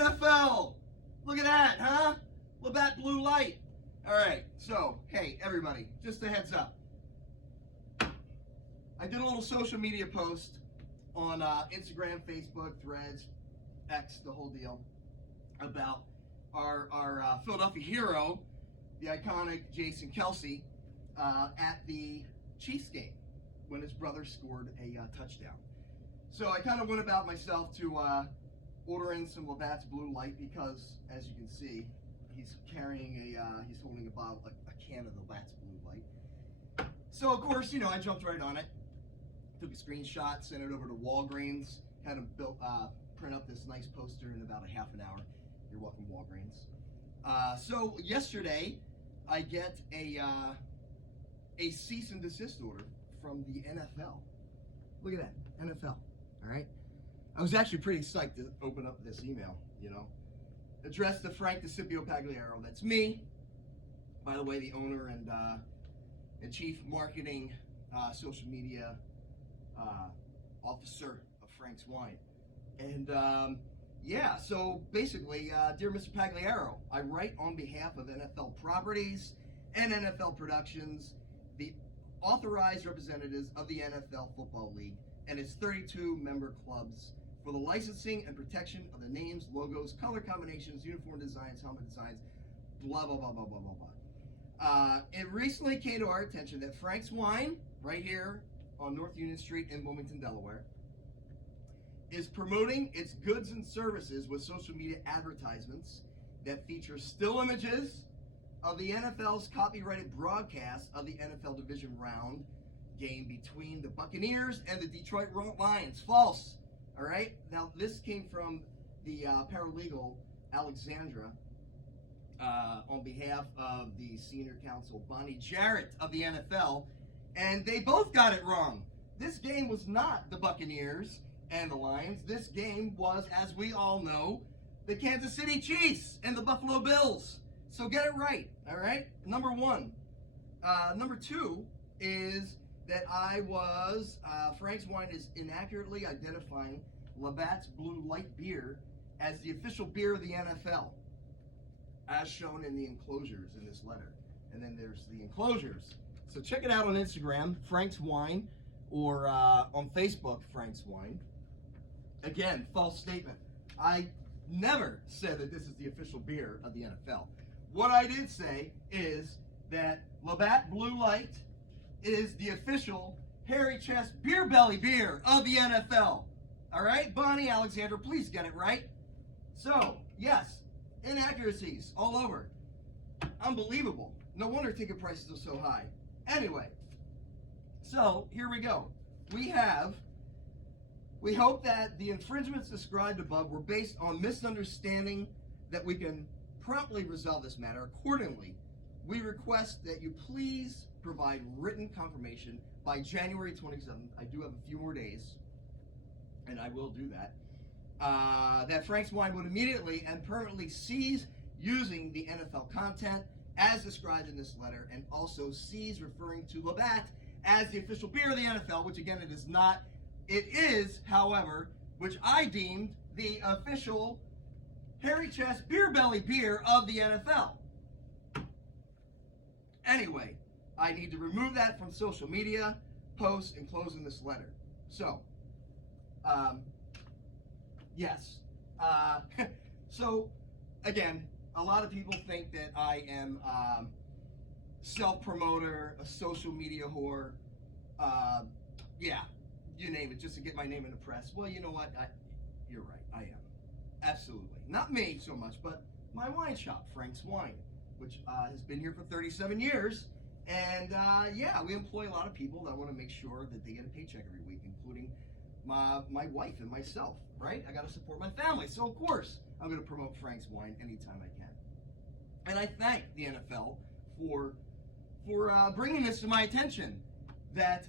NFL. Look at that, huh? Labatt Blue Light. All right, so, hey, everybody, just a heads up. I did a little social media post on Instagram, Facebook, Threads, X, the whole deal, about our Philadelphia hero, the iconic Jason Kelce, at the Chiefs game when his brother scored a touchdown. So I kind of went about myself to order in some Labatt's Blue Light because, as you can see, he's carrying he's holding a bottle, a can of Labatt's Blue Light. So of course, you know, I jumped right on it, took a screenshot, sent it over to Walgreens, had them print up this nice poster in about a half an hour. You're welcome, Walgreens. So yesterday, I get a cease and desist order from the NFL. Look at that, NFL. All right. I was actually pretty psyched to open up this email. You know, addressed to Frank DeCipio Pagliaro. That's me. By the way, the owner and chief marketing, social media officer of Frank's Wine. And yeah, so basically, dear Mr. Pagliaro, I write on behalf of NFL Properties and NFL Productions, the authorized representatives of the NFL Football League and its 32 member clubs for the licensing and protection of the names, logos, color combinations, uniform designs, helmet designs, blah, blah, blah, blah, blah, blah, blah. It recently came to our attention that Frank's Wine, right here on North Union Street in Wilmington, Delaware, is promoting its goods and services with social media advertisements that feature still images of the NFL's copyrighted broadcast of the NFL Division Round game between the Buccaneers and the Detroit Lions. False. All right. Now this came from the paralegal Alexandra on behalf of the senior counsel Bonnie Jarrett of the NFL, and they both got it wrong. This game was not the Buccaneers and the Lions. This game was, as we all know, the Kansas City Chiefs and the Buffalo Bills. So get it right. All right. Number one. Number two is that Frank's Wine is inaccurately identifying Labatt's Blue Light beer as the official beer of the NFL, as shown in the enclosures in this letter. And then there's the enclosures. So check it out on Instagram, Frank's Wine, or on Facebook, Frank's Wine. Again, false statement. I never said that this is the official beer of the NFL. What I did say is that Labatt Blue Light is the official hairy chest beer belly beer of the NFL. All right, Bonnie, Alexandra, please get it right. So, yes, inaccuracies all over. Unbelievable. No wonder ticket prices are so high. Anyway, so here we go. We hope that the infringements described above were based on misunderstanding, that we can promptly resolve this matter. Accordingly, we request that you please provide written confirmation by January 27th. I do have a few more days, and I will do that. That Frank's Wine would immediately and permanently cease using the NFL content as described in this letter, and also cease referring to Labatt as the official beer of the NFL, which again it is not. It is, however, which I deemed the official hairy chest beer belly beer of the NFL. Anyway, I need to remove that from social media posts enclosed in this letter. So, yes. So, again, a lot of people think that I am self-promoter, a social media whore. Yeah, you name it, just to get my name in the press. Well, you know what? You're right, I am. Absolutely. Not me so much, but my wine shop, Frank's Wine, which has been here for 37 years. And yeah, we employ a lot of people that want to make sure that they get a paycheck every week, including my wife and myself, right? I got to support my family. So, of course, I'm going to promote Frank's Wine anytime I can. And I thank the NFL for bringing this to my attention, that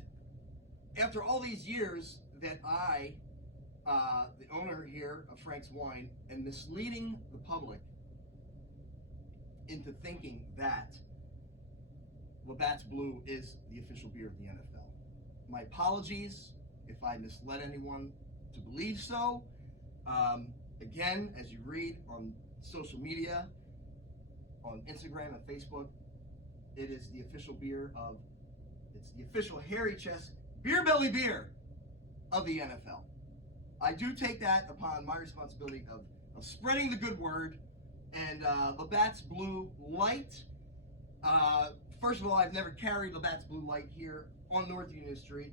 after all these years that I, the owner here of Frank's Wine, am misleading the public into thinking that Labatt's Blue is the official beer of the NFL. My apologies if I misled anyone to believe so. Again, as you read on social media, on Instagram and Facebook, it is the official beer of, it's the official Hairy Chest Beer Belly beer of the NFL. I do take that upon my responsibility of spreading the good word. And Labatt's Blue Light. First of all, I've never carried Labatt's Blue Light here on North Union Street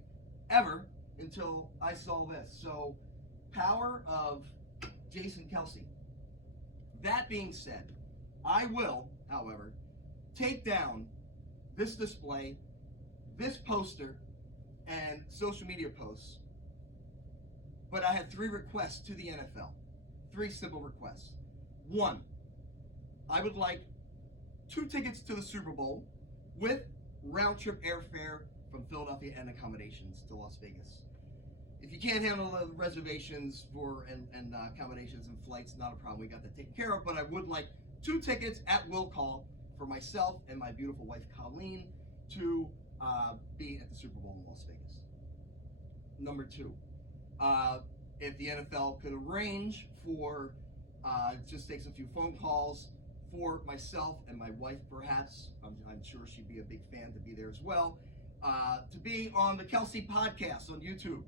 ever until I saw this. So, power of Jason Kelsey. That being said, I will, however, take down this display, this poster, and social media posts. But I had 3 requests to the NFL. 3 simple requests. 1, I would like 2 tickets to the Super Bowl with round-trip airfare from Philadelphia and accommodations to Las Vegas. If you can't handle the reservations for and accommodations and flights, not a problem. We got that taken care of. But I would like 2 tickets at will call for myself and my beautiful wife Colleen to be at the Super Bowl in Las Vegas. Number 2, if the NFL could arrange for, just takes a few phone calls for myself and my wife, perhaps. I'm sure she'd be a big fan to be there as well. To be on the Kelsey podcast on YouTube,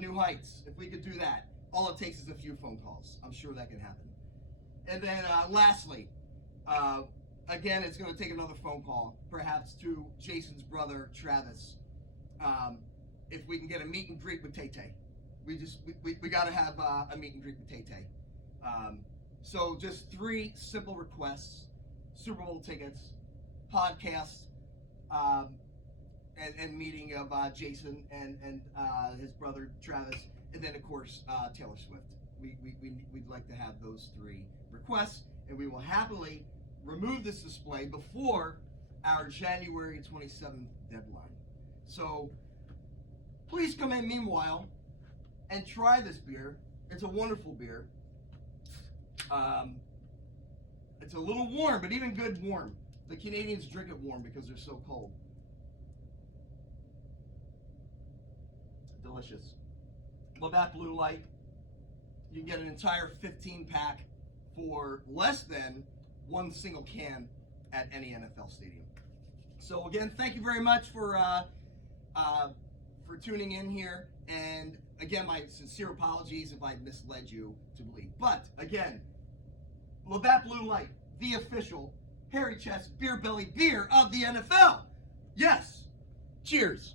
New Heights. If we could do that, all it takes is a few phone calls. I'm sure that can happen. And then lastly, again, it's going to take another phone call, perhaps to Jason's brother, Travis. If we can get a meet and greet with Tay-Tay. We got to have a meet and greet with Tay-Tay. So just 3 simple requests: Super Bowl tickets, podcasts, and meeting of Jason and his brother Travis, and then of course Taylor Swift. We'd like to have those 3 requests, and we will happily remove this display before our January 27th deadline. So please come in meanwhile and try this beer. It's a wonderful beer. It's a little warm, but even good warm. The Canadians drink it warm because they're so cold. Delicious. Labatt Blue Light. You can get an entire 15-pack for less than 1 single can at any NFL stadium. So again, thank you very much for tuning in here. And again, my sincere apologies if I misled you to believe. But again, Labatt Blue Light, the official Hairy Chest Beer Belly beer of the NFL. Yes. Cheers.